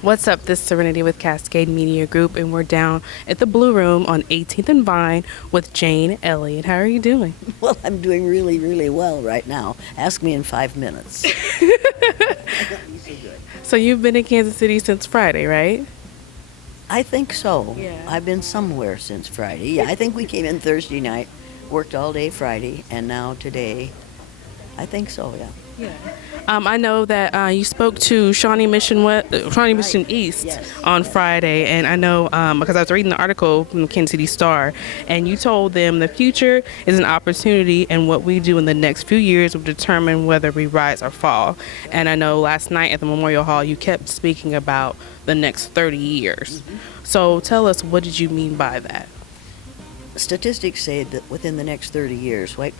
What's up? This is Serenity with Cascade Media Group, and we're down at the Blue Room on 18th and Vine with Jane Elliott. How are you doing? Well, I'm doing really, really well right now. Ask me in 5 minutes. So you've been in Kansas City since Friday, right? I think so. Yeah. I've been somewhere since Friday. Yeah, I think we came in Thursday night, worked all day Friday, and now today. I think so, yeah. I know that you spoke to Shawnee Mission East Yes. on Friday, and I know because I was reading the article from the Kansas City Star, and you told them the future is an opportunity, and what we do in the next few years will determine whether we rise or fall. And I know last night at the Memorial Hall, you kept speaking about the next 30 years. So tell us, what did you mean by that? Statistics say that within the next 30 years, white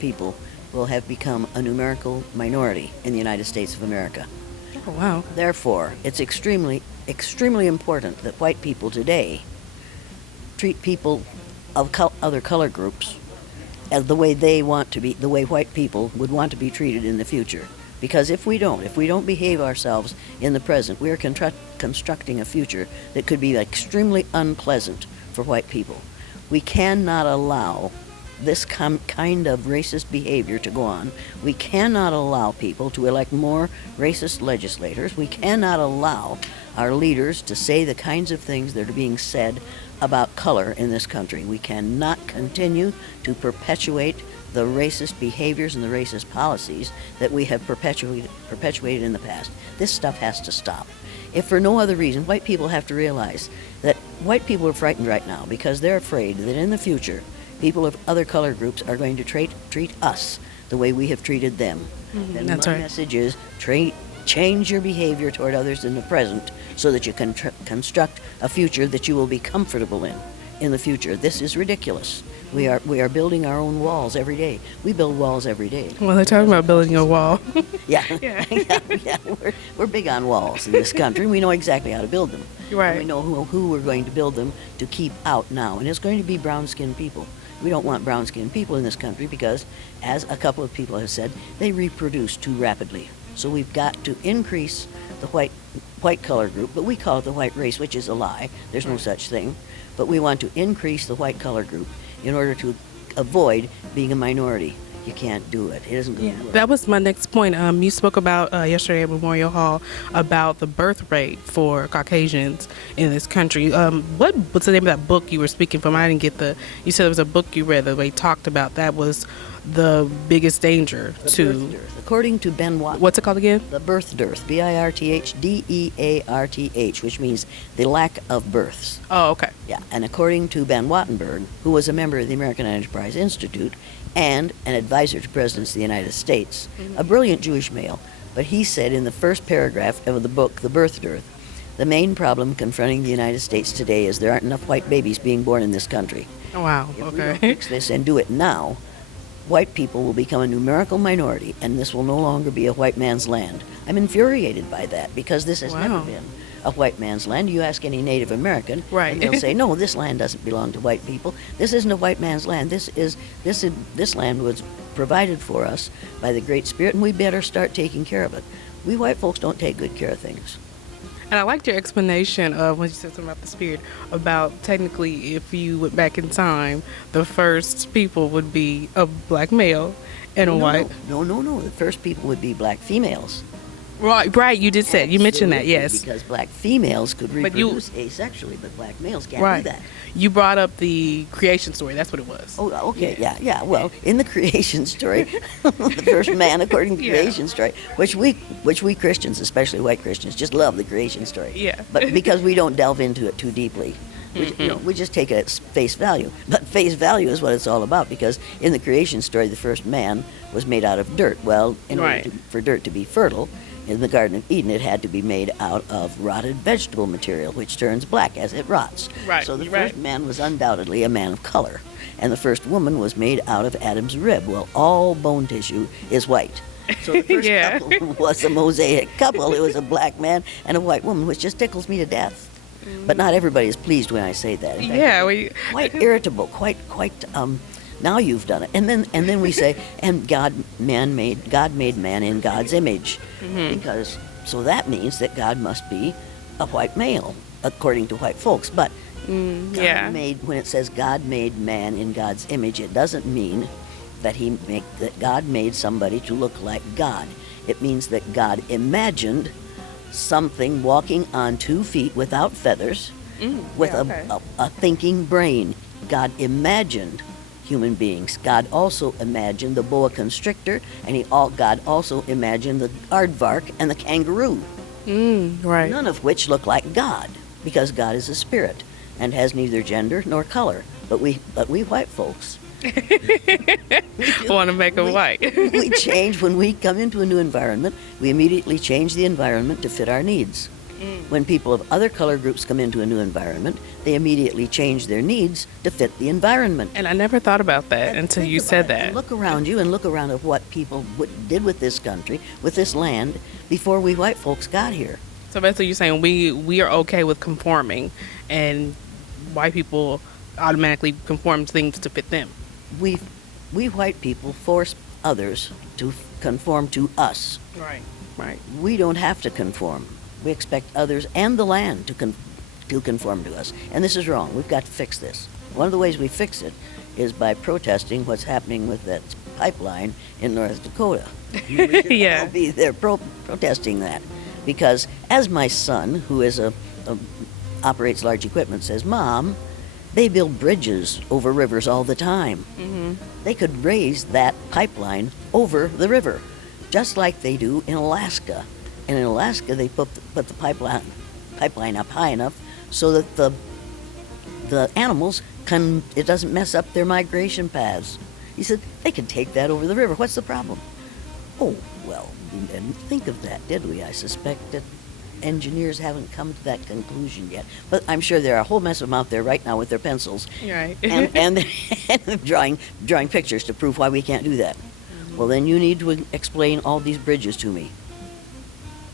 people will have become a numerical minority in the United States of America. Oh, wow. Therefore, it's extremely, extremely important that white people today treat people of other color groups as the way they want to be, the way white people would want to be treated in the future. Because if we don't behave ourselves in the present, we are constructing a future that could be extremely unpleasant for white people. We cannot allow this kind of racist behavior to go on. We cannot allow people to elect more racist legislators. We cannot allow our leaders to say the kinds of things that are being said about color in this country. We cannot continue to perpetuate the racist behaviors and the racist policies that we have perpetuated in the past. This stuff has to stop. If for no other reason, white people have to realize that white people are frightened right now because they're afraid that in the future, people of other color groups are going to treat us the way we have treated them. And That's my right. message is change your behavior toward others in the present so that you can construct a future that you will be comfortable in the future. This is ridiculous. We are building our own walls every day. We build walls every day. Well, they're talking about building a wall. Yeah, Yeah. yeah. We're big on walls in this country. We know exactly how to build them. Right. And we know who we're going to build them to keep out now. And it's going to be brown-skinned people. We don't want brown-skinned people in this country because, as a couple of people have said, they reproduce too rapidly. So we've got to increase the white color group, but we call it the white race, which is a lie. There's no such thing. But we want to increase the white color group in order to avoid being a minority. You can't do it. It isn't going to work. That was my next point. You spoke about yesterday at Memorial Hall about the birth rate for Caucasians in this country. What's the name of that book you were speaking from? I didn't get you said there was a book you read that they talked about that was the biggest danger to. Birth dearth. According to Ben Watt. What's it called again? The birth dearth. BIRTHDEARTH, which means the lack of births. Oh, okay. Yeah, and according to Ben Wattenberg, who was a member of the American Enterprise Institute and an advisor to presidents of the United States, a brilliant Jewish male, but he said in the first paragraph of the book, The Birth Dearth, the main problem confronting the United States today is there aren't enough white babies being born in this country. Oh, wow. If we don't Okay. fix this and do it now, white people will become a numerical minority, and this will no longer be a white man's land. I'm infuriated by that because this has never Wow. been a white man's land. You ask any Native American, Right. and they'll say, "No, this land doesn't belong to white people. This isn't a white man's land. This land was provided for us by the Great Spirit, and we better start taking care of it." We white folks don't take good care of things. And I liked your explanation of when you said something about the spirit, about technically if you went back in time, the first people would be a black male and a white. No. The first people would be black females. Right, you did say, you mentioned that, Absolutely, yes. Because black females could But you- reproduce asexually, but black males can't Right. do that. You brought up the creation story, that's what it was. Oh, okay, yeah. Well, in the creation story, the first man, according to the Yeah. creation story, which we Christians, especially white Christians, just love the creation story. Yeah. But because we don't delve into it too deeply, we just take it at face value. But face value is what it's all about, because in the creation story, the first man was made out of dirt. Well, in order Right. for dirt to be fertile, in the Garden of Eden, it had to be made out of rotted vegetable material, which turns black as it rots. Right, So the you're first right. man was undoubtedly a man of color, and the first woman was made out of Adam's rib. Well, all bone tissue is white. So the first Yeah. couple was a mosaic couple. It was a black man and a white woman, which just tickles me to death. But not everybody is pleased when I say that. In fact, Yeah, quite irritable, quite now you've done it. And then we say, and God made man in God's image. Mm-hmm. Because so that means that God must be a white male, according to white folks. But Yeah. when it says God made man in God's image, it doesn't mean that that God made somebody to look like God. It means that God imagined something walking on 2 feet without feathers, with yeah, okay. a thinking brain. God imagined human beings. God also imagined the boa constrictor, and God also imagined the aardvark and the kangaroo. Right. None of which look like God, because God is a spirit and has neither gender nor color. But we white folks, Want to make them white. we change when we come into a new environment. We immediately change the environment to fit our needs. When people of other color groups come into a new environment, they immediately change their needs to fit the environment. And I never thought about that And until think you about said it. that. And look around you and look around at what people did with this country, with this land, before we white folks got here. So basically, you're saying we are okay with conforming, and white people automatically conform things to fit them. We white people force others to conform to us. Right. Right. We don't have to conform. We expect others and the land to conform to us. And this is wrong. We've got to fix this. One of the ways we fix it is by protesting what's happening with that pipeline in North Dakota. We should Yeah. all be there protesting that. Because as my son, who is operates large equipment, says, Mom, they build bridges over rivers all the time. They could raise that pipeline over the river, just like they do in Alaska. And in Alaska, they put the pipeline up high enough so that the animals it doesn't mess up their migration paths. He said, they could take that over the river. What's the problem? Oh, well, we didn't think of that, did we? I suspect that engineers haven't come to that conclusion yet. But I'm sure there are a whole mess of them out there right now with their pencils Right. and drawing pictures to prove why we can't do that. Well, then you need to explain all these bridges to me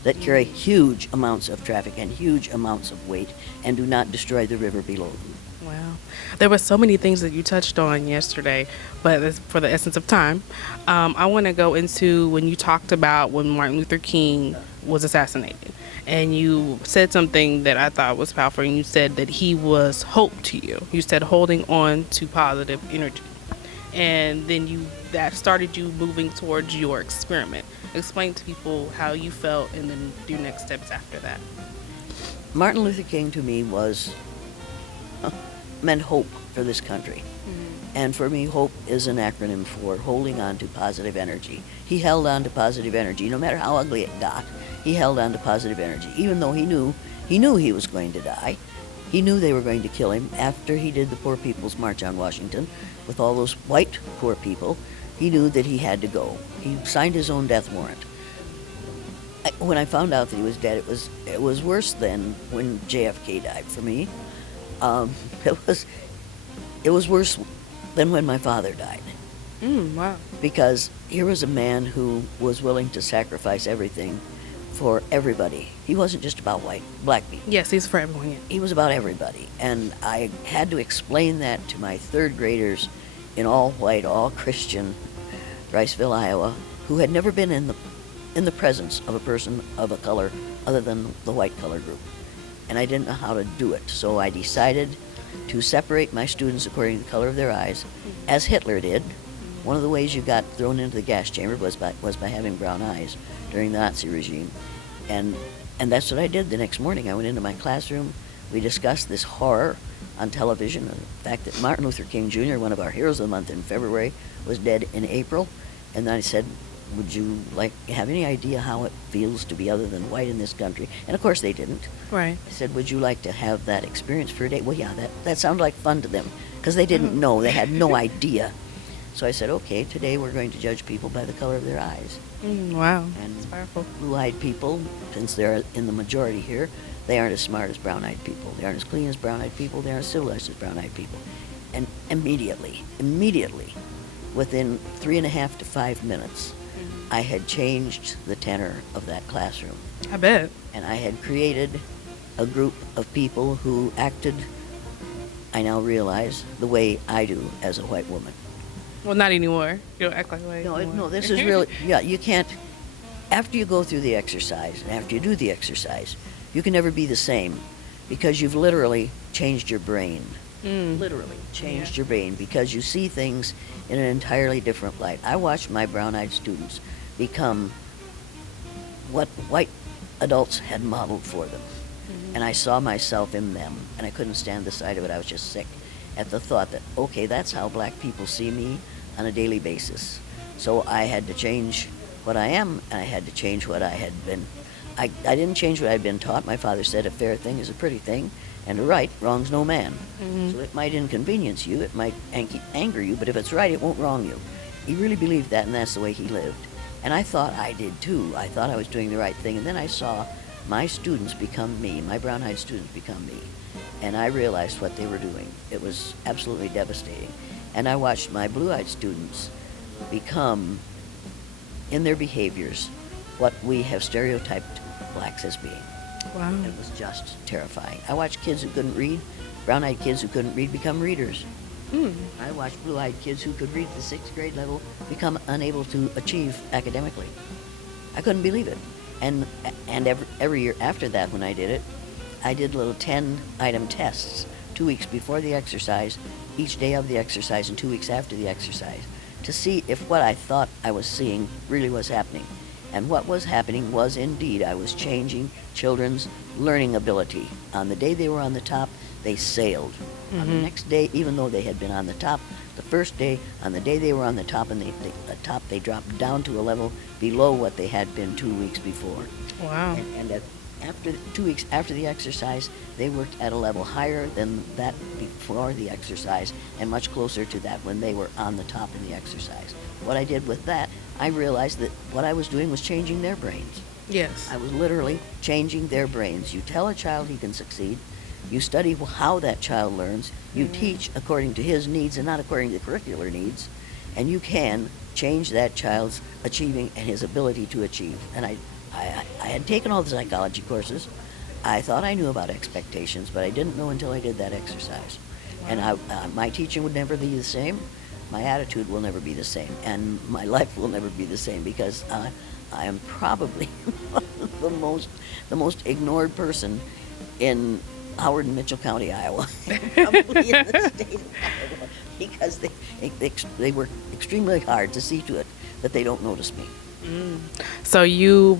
that carry huge amounts of traffic and huge amounts of weight and do not destroy the river below them. Wow. There were so many things that you touched on yesterday, but for the essence of time, I want to go into when you talked about when Martin Luther King was assassinated. And you said something that I thought was powerful, and you said that he was hope to you. You said holding on to positive energy. And then that started you moving towards your experiment. Explain to people how you felt and then your next steps after that. Martin Luther King to me meant hope for this country. And for me, hope is an acronym for holding on to positive energy. He held on to positive energy. No matter how ugly it got, he held on to positive energy. Even though he knew he was going to die. He knew they were going to kill him after he did the Poor People's March on Washington with all those white poor people. He knew that he had to go. He signed his own death warrant. When I found out that he was dead, it was worse than when JFK died for me. It was worse than when my father died. Wow. Because here was a man who was willing to sacrifice everything for everybody. He wasn't just about black people. Yes, he's for everyone. Yeah. He was about everybody. And I had to explain that to my third graders in all white, all Christian Riceville, Iowa, who had never been in the presence of a person of a color other than the white color group. And I didn't know how to do it. So I decided to separate my students according to the color of their eyes, as Hitler did. One of the ways you got thrown into the gas chamber was by having brown eyes during the Nazi regime. And that's what I did the next morning. I went into my classroom. We discussed this horror on television, the fact that Martin Luther King Jr., one of our heroes of the month in February, was dead in April. And then I said, would you have any idea how it feels to be other than white in this country? And of course they didn't. Right. I said, would you like to have that experience for a day? Well, yeah, that sounded like fun to them because they didn't know. They had no idea. So I said, okay, today we're going to judge people by the color of their eyes. Wow. And That's powerful. blue-eyed people, since they're in the majority here, they aren't as smart as brown-eyed people. They aren't as clean as brown-eyed people. They aren't as civilized as brown-eyed people. And immediately, within 3.5 to 5 minutes, I had changed the tenor of that classroom. I bet. And I had created a group of people who acted, I now realize, the way I do as a white woman. Well, not anymore. You don't act like white. No, this is really, yeah, you can't, after you go through the exercise, and after you do the exercise, You can never be the same because you've literally changed your brain. Literally changed your brain because you see things in an entirely different light. I watched my brown-eyed students become what white adults had modeled for them. And I saw myself in them, and I couldn't stand the sight of it. I was just sick at the thought that, okay, that's how black people see me on a daily basis. So I had to change what I am, and I had to change what I had been. I didn't change what I'd been taught. My father said a fair thing is a pretty thing, and a right wrongs no man. So it might inconvenience you, it might anger you, but if it's right, it won't wrong you. He really believed that, and that's the way he lived. And I thought I did too. I thought I was doing the right thing, and then I saw my students become me, my brown-eyed students become me, and I realized what they were doing. It was absolutely devastating. And I watched my blue-eyed students become, in their behaviors, what we have stereotyped blacks as being. Wow. It was just terrifying. I watched kids who couldn't read, brown-eyed kids who couldn't read, become readers. I watched blue-eyed kids who could read at the 6th grade level become unable to achieve academically. I couldn't believe it. And every year after that, when I did it, I did little 10-item tests, 2 weeks before the exercise, each day of the exercise, and 2 weeks after the exercise, to see if what I thought I was seeing really was happening. And what was happening was indeed I was changing children's learning ability. On the day they were on the top, they sailed. On the next day, even though they had been on the top, the first day, on the day they were on the top, and they dropped down to a level below what they had been 2 weeks before. Wow. And after 2 weeks after the exercise, they worked at a level higher than that before the exercise, and much closer to that when they were on the top in the exercise. What I did with that, I realized that what I was doing was changing their brains. Yes. I was literally changing their brains. You tell a child he can succeed. You study how that child learns. You teach according to his needs and not according to curricular needs. And you can change that child's achieving and his ability to achieve. And I had taken all the psychology courses. I thought I knew about expectations, but I didn't know until I did that exercise. And my teaching would never be the same. My attitude will never be the same. And my life will never be the same because I am probably the most ignored person in Howard and Mitchell County, Iowa, probably in the state of Iowa, because they work extremely hard to see to it that they don't notice me. So you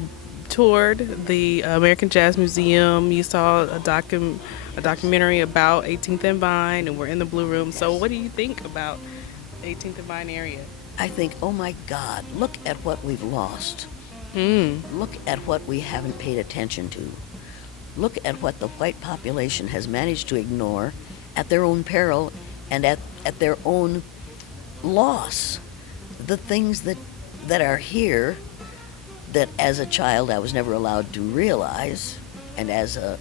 toured the American Jazz Museum. You saw a documentary about 18th and Vine, and we're in the Blue Room. So what do you think about 18th and Vine area? I think, oh my God, look at what we've lost. Look at what we haven't paid attention to. Look at what the white population has managed to ignore at their own peril and at their own loss. The things that are here that as a child I was never allowed to realize, and as a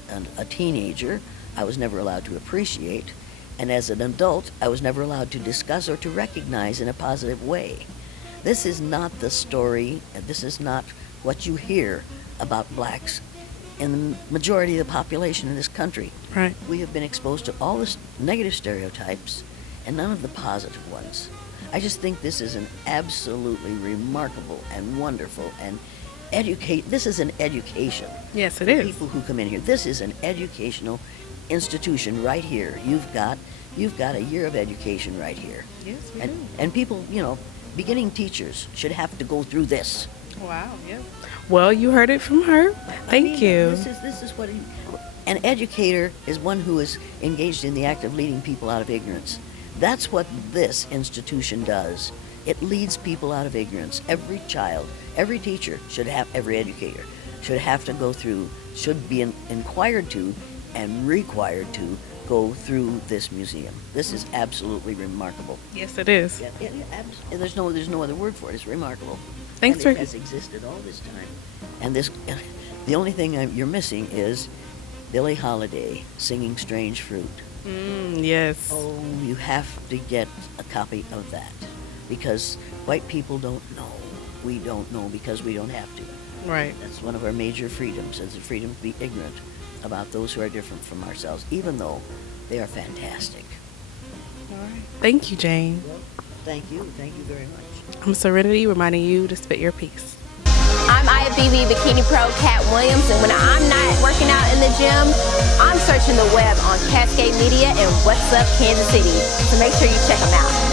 teenager I was never allowed to appreciate, and as an adult I was never allowed to discuss or to recognize in a positive way. This is not the story, and this is not what you hear about blacks in the majority of the population in this country. Right. We have been exposed to all the negative stereotypes and none of the positive ones. I just think this is an absolutely remarkable and wonderful and this is an education. Yes, it for is. People who come in here. This is an educational institution right here. You've got a year of education right here. Yes, we do. And people, beginning teachers should have to go through this. Wow, yeah. Well, you heard it from her. Thank you. This is what an educator is, one who is engaged in the act of leading people out of ignorance. That's what this institution does. It leads people out of ignorance. Every child, every teacher every educator should have to go through, should be inquired to and required to go through this museum. This is absolutely remarkable. Yes, it is. There's no other word for it. It's remarkable. Thanks and it has existed all this time. And the only thing you're missing is Billie Holiday singing "Strange Fruit." Yes. Oh, you have to get a copy of that because white people don't know. We don't know because we don't have to. Right. That's one of our major freedoms, is the freedom to be ignorant about those who are different from ourselves, even though they are fantastic. All right. Thank you, Jane. Well, thank you very much. I'm Serenity, reminding you to spit your piece. I'm IFBB Bikini Pro Kat Williams, and when I'm not working out in the gym, I'm searching the web on Cascade Media and What's Up Kansas City. So make sure you check them out.